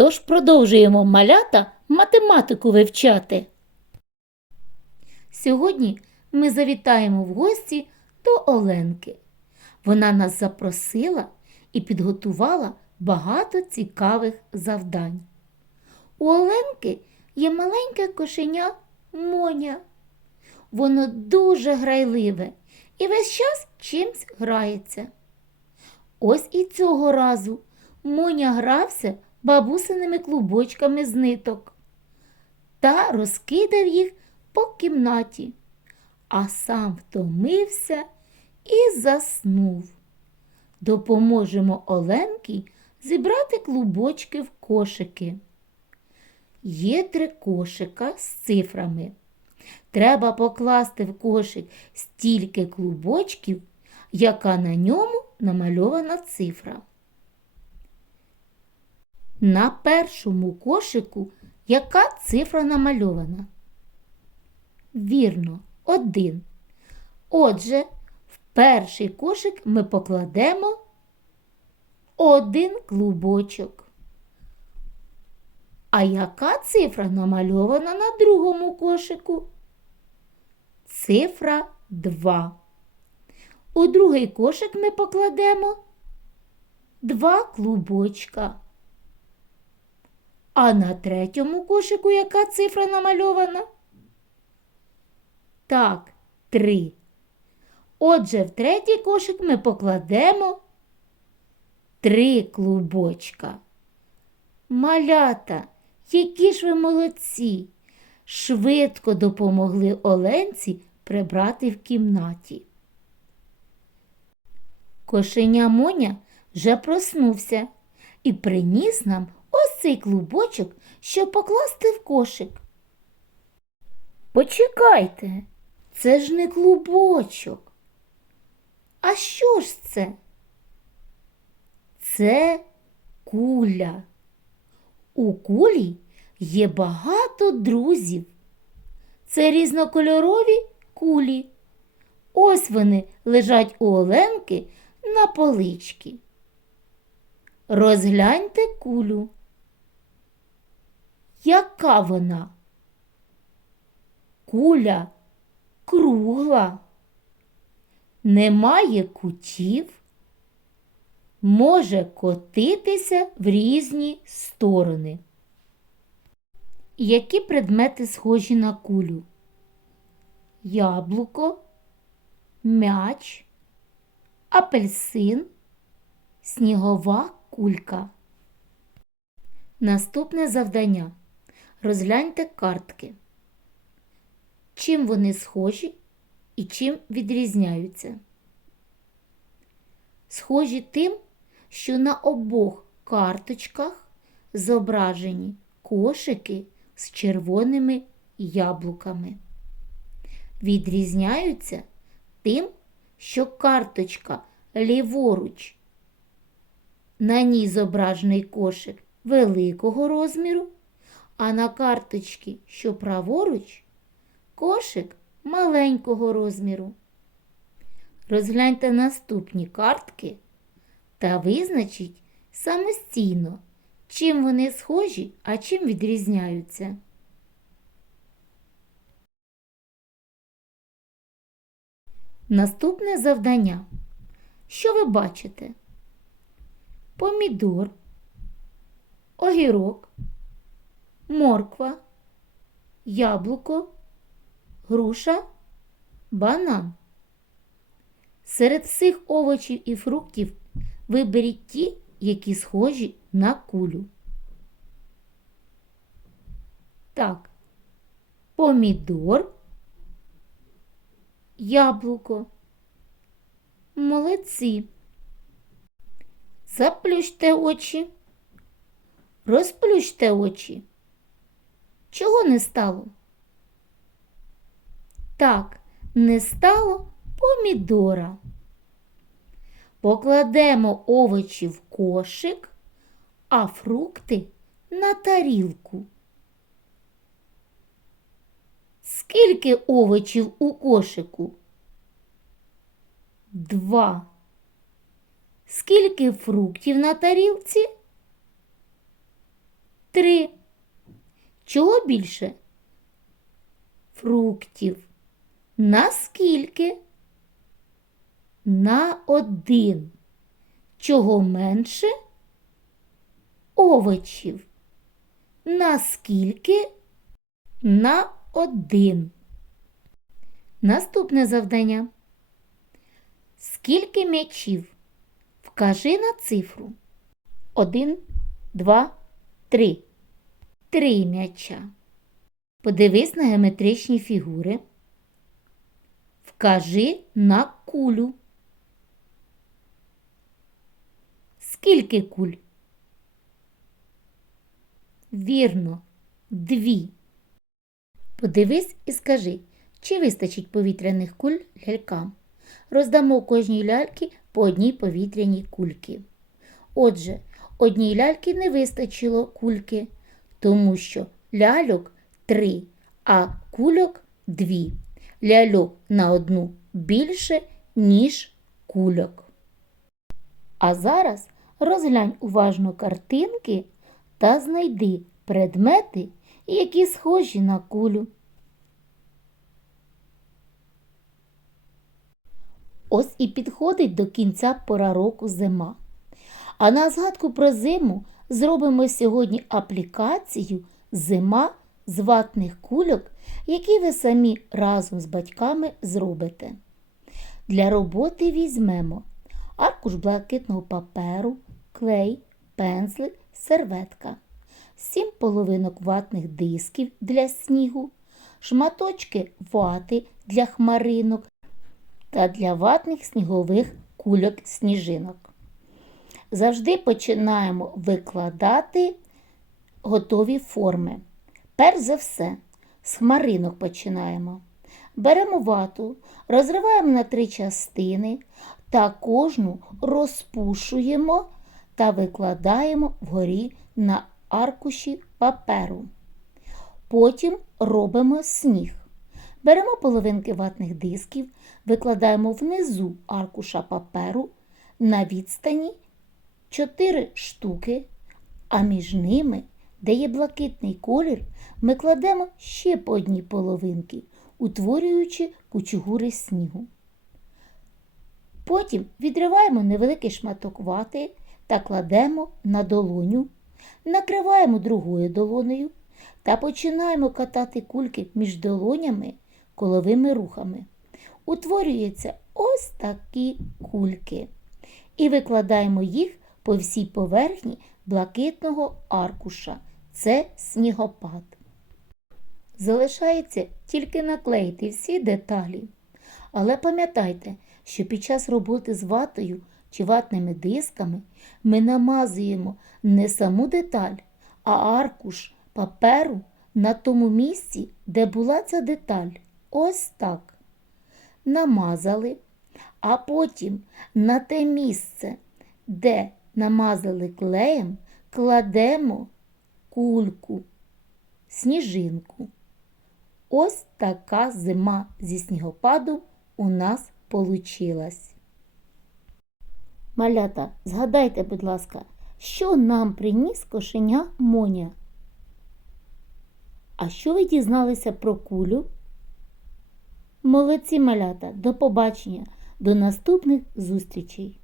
Тож продовжуємо малята математику вивчати. Сьогодні ми завітаємо в гості до Оленки. Вона нас запросила і підготувала багато цікавих завдань. У Оленки є маленьке кошеня Моня. Воно дуже грайливе і весь час чимсь грається. Ось і цього разу Моня грався бабусиними клубочками з ниток та розкидав їх по кімнаті, а сам втомився і заснув. Допоможемо Оленки зібрати клубочки в кошики. Є три кошика з цифрами. Треба покласти в кошик стільки клубочків, яка на ньому намальована цифра. На першому кошику яка цифра намальована? Вірно, один. Отже, в перший кошик ми покладемо один клубочок. А яка цифра намальована на другому кошику? Цифра 2. У другий кошик ми покладемо два клубочка. А на третьому кошику яка цифра намальована? Так, 3. Отже, в третій кошик ми покладемо три клубочка. Малята, які ж ви молодці! Швидко допомогли Оленці прибрати в кімнаті. Кошеня Моня вже проснувся і приніс нам цей клубочок, щоб покласти в кошик. Почекайте, це ж не клубочок. А що ж це? Це куля. У кулі є багато друзів. Це різнокольорові кулі. Ось вони лежать у Оленки на поличці. Розгляньте кулю. Яка вона? Куля кругла, немає кутів, може котитися в різні сторони. Які предмети схожі на кулю? Яблуко, м'яч, апельсин, снігова кулька. Наступне завдання. Розгляньте картки. Чим вони схожі і чим відрізняються? Схожі тим, що на обох карточках зображені кошики з червоними яблуками. Відрізняються тим, що карточка ліворуч. На ній зображений кошик великого розміру, а на карточці, що праворуч, кошик маленького розміру. Розгляньте наступні картки та визначіть самостійно, чим вони схожі, а чим відрізняються. Наступне завдання. Що ви бачите? Помідор, огірок, морква, яблуко, груша, банан. Серед всіх овочів і фруктів виберіть ті, які схожі на кулю. Так, помідор, яблуко. Молодці. Заплющте очі, розплющте очі. Чого не стало? Так, не стало помідора. Покладемо овочі в кошик, а фрукти на тарілку. Скільки овочів у кошику? Два. Скільки фруктів на тарілці? Три. Чого більше? Фруктів. На скільки? На один. Чого менше? Овочів. На скільки? На один. Наступне завдання. Скільки м'ячів? Вкажи на цифру. Один, два, три. Три м'яча. Подивись на геометричні фігури. Вкажи на кулю. Скільки куль? Вірно, дві. Подивись і скажи, чи вистачить повітряних куль лялькам. Роздамо кожній ляльці по одній повітряній кульки. Отже, одній ляльки не вистачило кульки, тому що ляльок три, а кульок дві. Ляльок на одну більше, ніж кульок. А зараз розглянь уважно картинки та знайди предмети, які схожі на кулю. Ось і підходить до кінця пора року зима. А на згадку про зиму зробимо сьогодні аплікацію Зима з ватних кульок, які ви самі разом з батьками зробите. Для роботи візьмемо аркуш блакитного паперу, клей, пензлик, серветка, сім половинок ватних дисків для снігу, шматочки вати для хмаринок та для ватних снігових кульок сніжинок. Завжди починаємо викладати готові форми. Перш за все, з хмаринок починаємо. Беремо вату, розриваємо на три частини та кожну розпушуємо та викладаємо вгорі на аркуші паперу. Потім робимо сніг. Беремо половинки ватних дисків, викладаємо внизу аркуша паперу на відстані 4 штуки, а між ними, де є блакитний колір, ми кладемо ще по одній половинки, утворюючи кучугури снігу. Потім відриваємо невеликий шматок вати та кладемо на долоню, накриваємо другою долонею та починаємо катати кульки між долонями коловими рухами. Утворюються ось такі кульки. І викладаємо їх по всій поверхні блакитного аркуша. Це снігопад. Залишається тільки наклеїти всі деталі. Але пам'ятайте, що під час роботи з ватою чи ватними дисками ми намазуємо не саму деталь, а аркуш паперу на тому місці, де була ця деталь. Ось так. Намазали, а потім на те місце, де намазали клеєм, кладемо кульку, сніжинку. Ось така зима зі снігопаду у нас получилась. Малята, згадайте, будь ласка, що нам приніс кошеня Моня? А що ви дізналися про кулю? Молодці малята, до побачення, до наступних зустрічей!